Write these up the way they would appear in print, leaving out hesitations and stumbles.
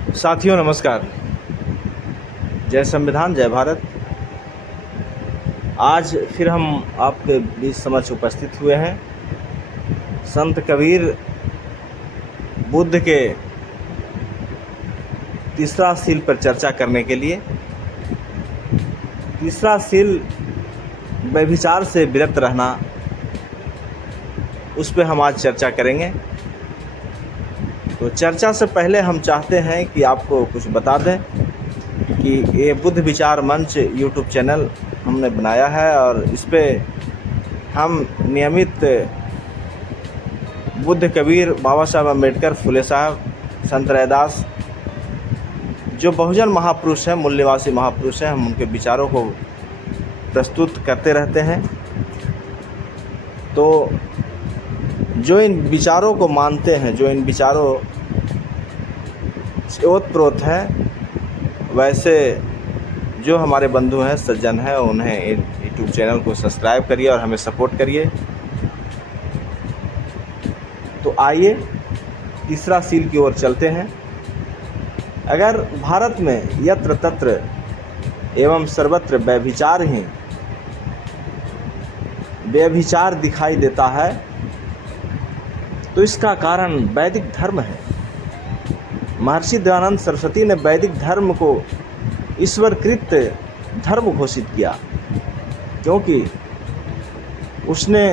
साथियों नमस्कार। जय संविधान, जय भारत। आज फिर हम आपके बीच समक्ष उपस्थित हुए हैं संत कबीर बुद्ध के तीसरा सील पर चर्चा करने के लिए। तीसरा सील व्यभिचार से विरत रहना, उस पर हम आज चर्चा करेंगे। तो चर्चा से पहले हम चाहते हैं कि आपको कुछ बता दें कि ये बुद्ध विचार मंच यूट्यूब चैनल हमने बनाया है और इस पे हम नियमित बुद्ध, कबीर, बाबा साहब अम्बेडकर, फुले साहब, संत रैदास, जो बहुजन महापुरुष हैं, मूल निवासी महापुरुष हैं, हम उनके विचारों को प्रस्तुत करते रहते हैं। तो जो इन विचारों को मानते हैं, जो इन विचारों से ओतप्रोत हैं, वैसे जो हमारे बंधु हैं, सज्जन हैं, उन्हें यूट्यूब चैनल को सब्सक्राइब करिए और हमें सपोर्ट करिए। तो आइए तीसरा सील की ओर चलते हैं। अगर भारत में यत्र तत्र एवं सर्वत्र व्यभिचार दिखाई देता है, तो इसका कारण वैदिक धर्म है। महर्षि दयानंद सरस्वती ने वैदिक धर्म को ईश्वरकृत धर्म घोषित किया, क्योंकि उसने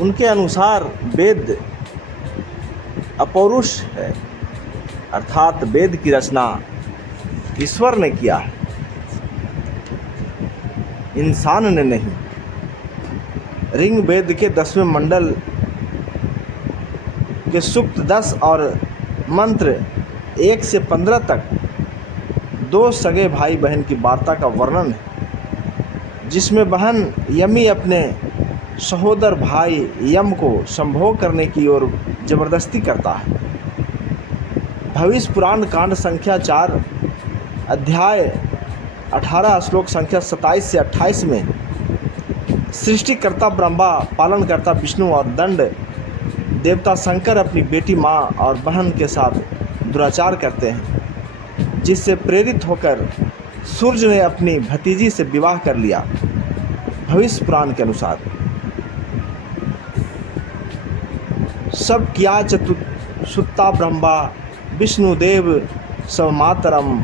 उनके अनुसार वेद अपौरुष है, अर्थात वेद की रचना ईश्वर ने किया है, इंसान ने नहीं। ऋग वेद के 10वें मंडल के सूक्त 10 और मंत्र 1 से 15 तक 2 सगे भाई बहन की वार्ता का वर्णन है, जिसमें बहन यमी अपने सहोदर भाई यम को संभोग करने की ओर जबरदस्ती करता है। भविष्य पुराण कांड संख्या 4 अध्याय 18 श्लोक संख्या 27 से 28 में सृष्टिकर्ता ब्रह्मा, पालनकर्ता विष्णु और दंड देवता शंकर अपनी बेटी माँ और बहन के साथ दुराचार करते हैं, जिससे प्रेरित होकर सूर्य ने अपनी भतीजी से विवाह कर लिया। भविष्य पुराण के अनुसार सब किया चतुसुत्ता ब्रह्मा विष्णुदेव सवमातरम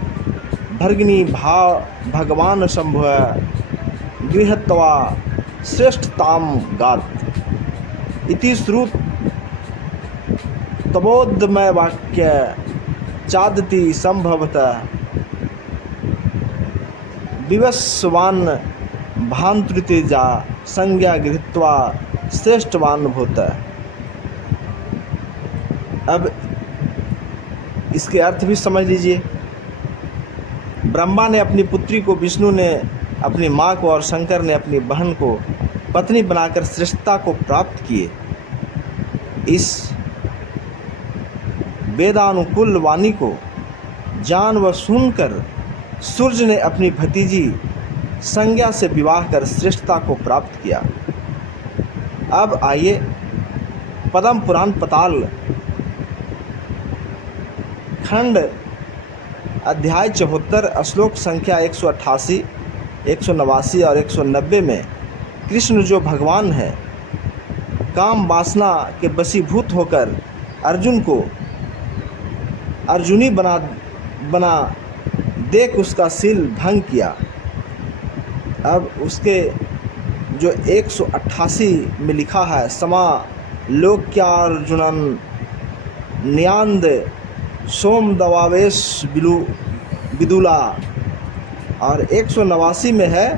भर्गिनी भाव भगवान शंभु गृहत्वा श्रेष्ठताम गात इति श्रुत तबोधमय वाक्य चादति संभवत विवस्वान भांतृति जा संज्ञा गृहीत्वा श्रेष्ठवान भूत। अब इसके अर्थ भी समझ लीजिए। ब्रह्मा ने अपनी पुत्री को, विष्णु ने अपनी माँ को और शंकर ने अपनी बहन को पत्नी बनाकर श्रेष्ठता को प्राप्त किए। इस वेदानुकूल वाणी को जान व सुनकर सूर्य ने अपनी भतीजी संज्ञा से विवाह कर श्रेष्ठता को प्राप्त किया। अब आइए पद्म पुराण पाताल खंड अध्याय 74 श्लोक संख्या 188, 189 और 190 में कृष्ण जो भगवान है, काम वासना के वशीभूत होकर अर्जुन को अर्जुनी बना देख उसका सील भंग किया। अब उसके जो 188 में लिखा है, समा लोक्यार्जुनन न्यांद सोम दवावेश विदुला, और 189 में है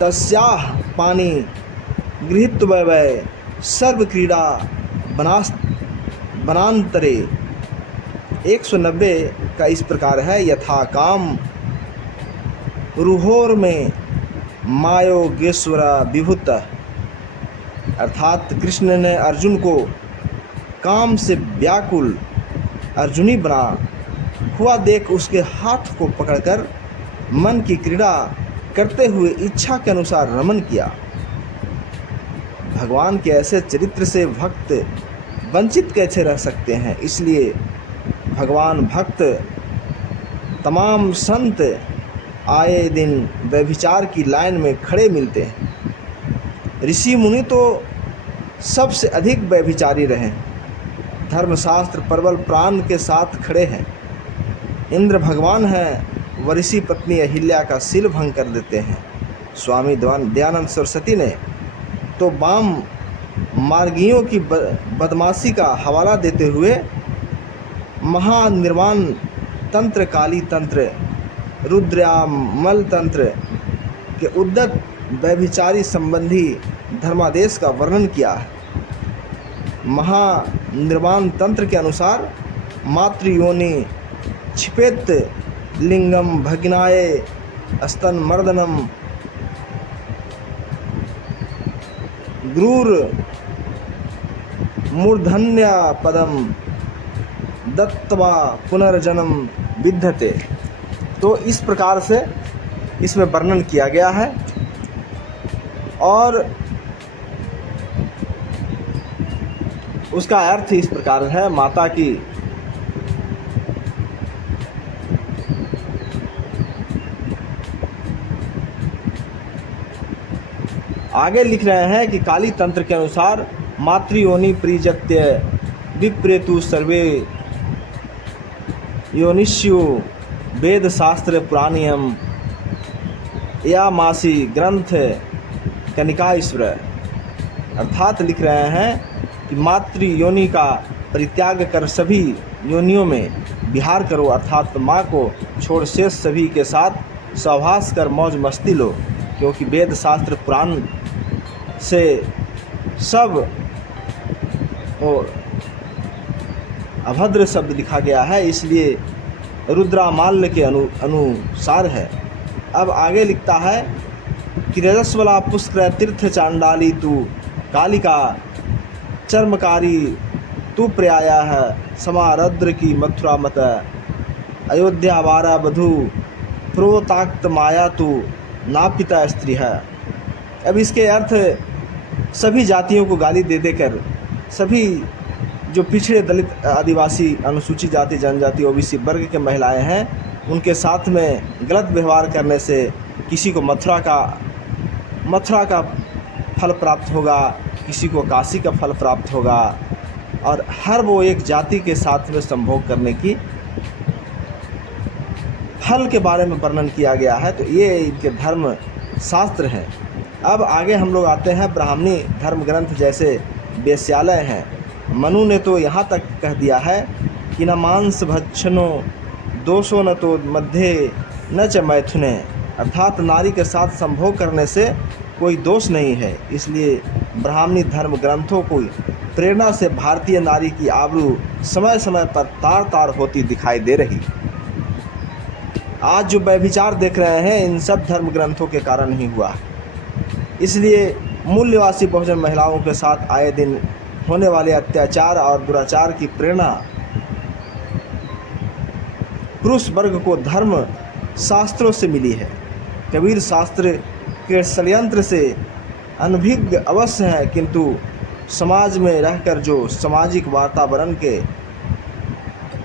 तस्याह पानी गृहीत वै सर्व क्रीड़ा बनांतरे। 190 का इस प्रकार है, यथा काम रुहोर में मायोगेश्वर विभुत, अर्थात कृष्ण ने अर्जुन को काम से व्याकुल अर्जुनी बना हुआ देख उसके हाथ को पकड़कर मन की क्रीड़ा करते हुए इच्छा के अनुसार रमन किया। भगवान के ऐसे चरित्र से भक्त वंचित कैसे रह सकते हैं। इसलिए भगवान भक्त तमाम संत आए दिन व्यभिचार की लाइन में खड़े मिलते हैं। ऋषि मुनि तो सबसे अधिक व्यभिचारी रहे, धर्मशास्त्र प्रबल प्राण के साथ खड़े हैं। इंद्र भगवान हैं, ऋषि पत्नी अहिल्या का सील भंग कर देते हैं। स्वामी दयानंद सरस्वती ने तो वाम मार्गियों की बदमाशी का हवाला देते हुए महानिर्वाण तंत्र, काली तंत्र, रुद्रामल तंत्र के उद्दत व्यभिचारी संबंधी धर्मादेश का वर्णन किया है। महानिर्वाण तंत्र के अनुसार मातृयोनि क्षिपेत लिंगम भग्नाय स्तन मर्दनम ग्रूर मूर्धन्य पदम दत्त्वा पुनर्जन्म विद्यते। तो इस प्रकार से इसमें वर्णन किया गया है। और उसका अर्थ इस प्रकार है, माता की आगे लिख रहे हैं कि काली तंत्र के अनुसार मातृयोनि प्रीजत्य विप्रेतु सर्वे योनिष्यु वेद शास्त्र पुराणियम या मासी ग्रंथ कनिकाईश्वर। अर्थात लिख रहे हैं कि मातृ योनि का परित्याग कर सभी योनियों में विहार करो, अर्थात माँ को छोड़ शेष सभी के साथ सहवास कर मौज मस्ती लो, क्योंकि वेद शास्त्र पुराण से सब और अभद्र शब्द लिखा गया है, इसलिए रुद्रामाल्य के अनुसार है। अब आगे लिखता है कि रजस्वला पुष्कर तीर्थ चांडाली तू कालिका चर्मकारी तू प्रयाया है समारद्र की मथुरा मत अयोध्या वारा बधू प्रोताक्त माया तू नापिता स्त्री है। अब इसके अर्थ सभी जातियों को गाली दे देकर सभी जो पिछड़े दलित आदिवासी अनुसूचित जाति जनजाति ओबीसी वर्ग के महिलाएं हैं उनके साथ में गलत व्यवहार करने से किसी को मथुरा का फल प्राप्त होगा, किसी को काशी का फल प्राप्त होगा, और हर वो एक जाति के साथ में संभोग करने की फल के बारे में वर्णन किया गया है। तो ये इनके धर्म शास्त्र हैं। अब आगे हम लोग आते हैं ब्राह्मणी धर्म ग्रंथ जैसे वेश्यालय हैं। मनु ने तो यहाँ तक कह दिया है कि न मांस भक्षणो दोषो न तो मध्य न च मैथुने, अर्थात नारी के साथ संभोग करने से कोई दोष नहीं है। इसलिए ब्राह्मणी धर्म ग्रंथों को प्रेरणा से भारतीय नारी की आबरू समय समय पर तार तार होती दिखाई दे रही। आज जो व्यभिचार देख रहे हैं इन सब धर्म ग्रंथों के कारण ही हुआ। इसलिए मूल निवासी बहुजन महिलाओं के साथ आए दिन होने वाले अत्याचार और दुराचार की प्रेरणा पुरुष वर्ग को धर्म शास्त्रों से मिली है। कबीर शास्त्र के षड्यंत्र से अनभिज्ञ अवश्य है, किंतु समाज में रहकर जो सामाजिक वातावरण के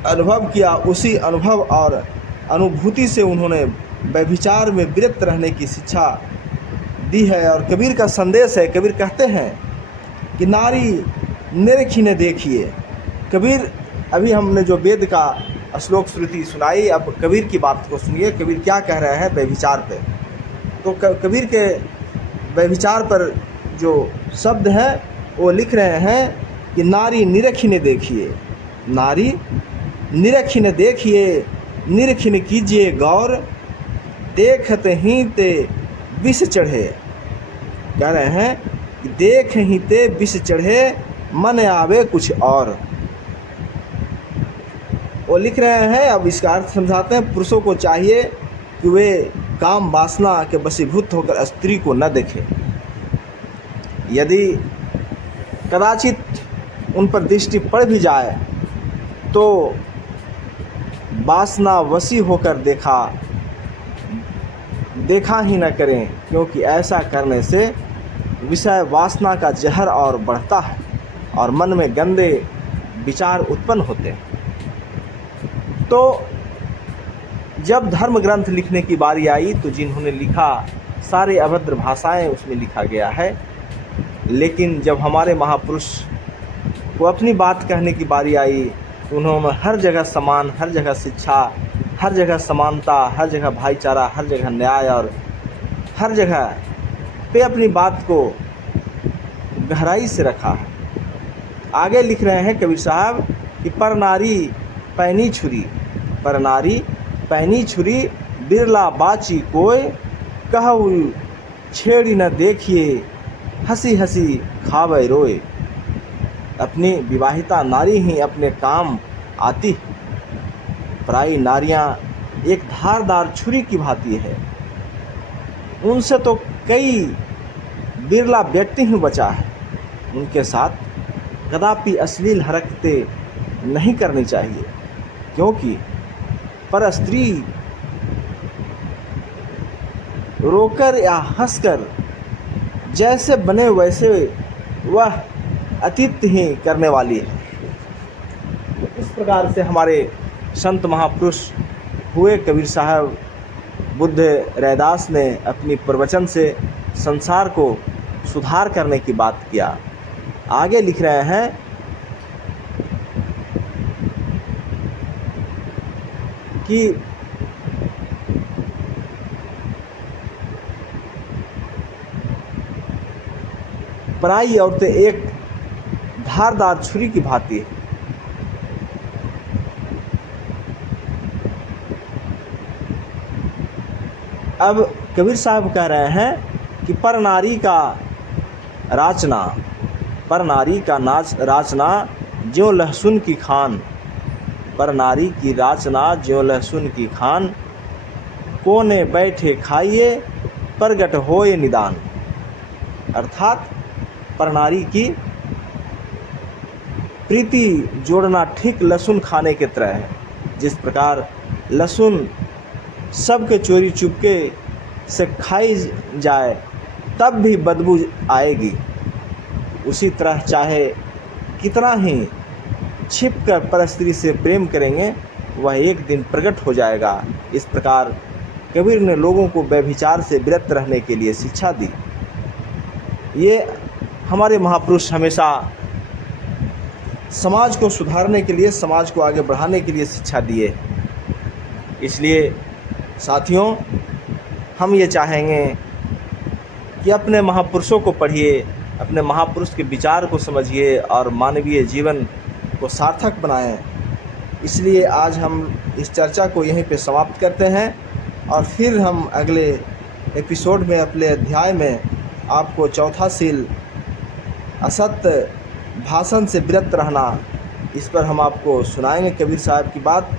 अनुभव किया उसी अनुभव और अनुभूति से उन्होंने व्यभिचार में विरत रहने की शिक्षा दी है। और कबीर का संदेश है, कबीर कहते हैं कि नारी निरखिने देखिए। कबीर अभी हमने जो वेद का श्लोक श्रुति सुनाई, अब कबीर की बात को सुनिए। कबीर क्या कह रहे हैं व्यभिचार पे। तो कबीर के व्यभिचार पर जो शब्द हैं वो लिख रहे हैं कि नारी निरखिने देखिए, नारी निरखिने देखिए, निरखिन कीजिए गौर, देखत ही ते विष चढ़े। कह रहे हैं कि देख ही ते विष चढ़े, मन आवे कुछ और। वो लिख रहे हैं, अब इसका अर्थ समझाते हैं। पुरुषों को चाहिए कि वे काम वासना के वशीभूत होकर स्त्री को न देखें। यदि कदाचित उन पर दृष्टि पड़ भी जाए तो वासना वशी होकर देखा ही न करें, क्योंकि ऐसा करने से विषय वासना का जहर और बढ़ता है और मन में गंदे विचार उत्पन्न होते हैं। तो जब धर्म ग्रंथ लिखने की बारी आई तो जिन्होंने लिखा सारे अभद्र भाषाएं उसमें लिखा गया है, लेकिन जब हमारे महापुरुष को अपनी बात कहने की बारी आई तो उन्होंने हर जगह समान, हर जगह शिक्षा, हर जगह समानता, हर जगह भाईचारा, हर जगह न्याय और हर जगह पे अपनी बात को गहराई से रखा है। आगे लिख रहे हैं कबीर साहब कि पर नारी पैनी छुरी, पर नारी पैनी छुरी, बिरला बाची कोय, कहू छेड़ी न देखिए, हंसी हंसी खावे रोए। अपनी विवाहिता नारी ही अपने काम आती है, पराई नारियां एक धारदार छुरी की भांति है, उनसे तो कई बिरला व्यक्ति ही बचा है। उनके साथ कदापि अश्लील हरकतें नहीं करनी चाहिए, क्योंकि पर स्त्री रोकर या हंसकर जैसे बने वैसे वह अतीत ही करने वाली है। इस प्रकार से हमारे संत महापुरुष हुए कबीर साहब बुद्ध रैदास ने अपनी प्रवचन से संसार को सुधार करने की बात किया। आगे लिख रहे हैं कि पराई औरतें एक धारदार छुरी की भांति है। अब कबीर साहब कह रहे हैं कि पर नारी का राचना, पर नारी का राचना ज्यों लहसुन की खान, पर नारी की राचना ज्यों लहसुन की खान, कोने बैठे खाइए प्रगट होए निदान। अर्थात पर नारी की प्रीति जोड़ना ठीक लहसुन खाने के तरह है। जिस प्रकार लहसुन सबके चोरी चुपके से खाई जाए तब भी बदबू आएगी, उसी तरह चाहे कितना ही छिपकर पर स्त्री से प्रेम करेंगे वह एक दिन प्रकट हो जाएगा। इस प्रकार कबीर ने लोगों को व्यभिचार से विरत रहने के लिए शिक्षा दी। ये हमारे महापुरुष हमेशा समाज को सुधारने के लिए, समाज को आगे बढ़ाने के लिए शिक्षा दिए। इसलिए साथियों, हम ये चाहेंगे कि अपने महापुरुषों को पढ़िए, अपने महापुरुष के विचार को समझिए और मानवीय जीवन को सार्थक बनाएं। इसलिए आज हम इस चर्चा को यहीं पे समाप्त करते हैं और फिर हम अगले एपिसोड में, अगले अध्याय में आपको चौथा सील असत्य भाषण से विरत रहना, इस पर हम आपको सुनाएंगे कबीर साहब की बात।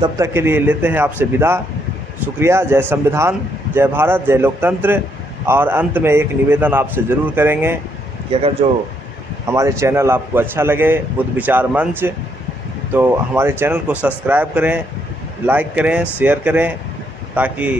तब तक के लिए लेते हैं आपसे विदा। शुक्रिया। जय संविधान, जय भारत, जय लोकतंत्र। और अंत में एक निवेदन आपसे ज़रूर करेंगे कि अगर जो हमारे चैनल आपको अच्छा लगे, बुद्ध विचार मंच, तो हमारे चैनल को सब्सक्राइब करें, लाइक करें, शेयर करें, ताकि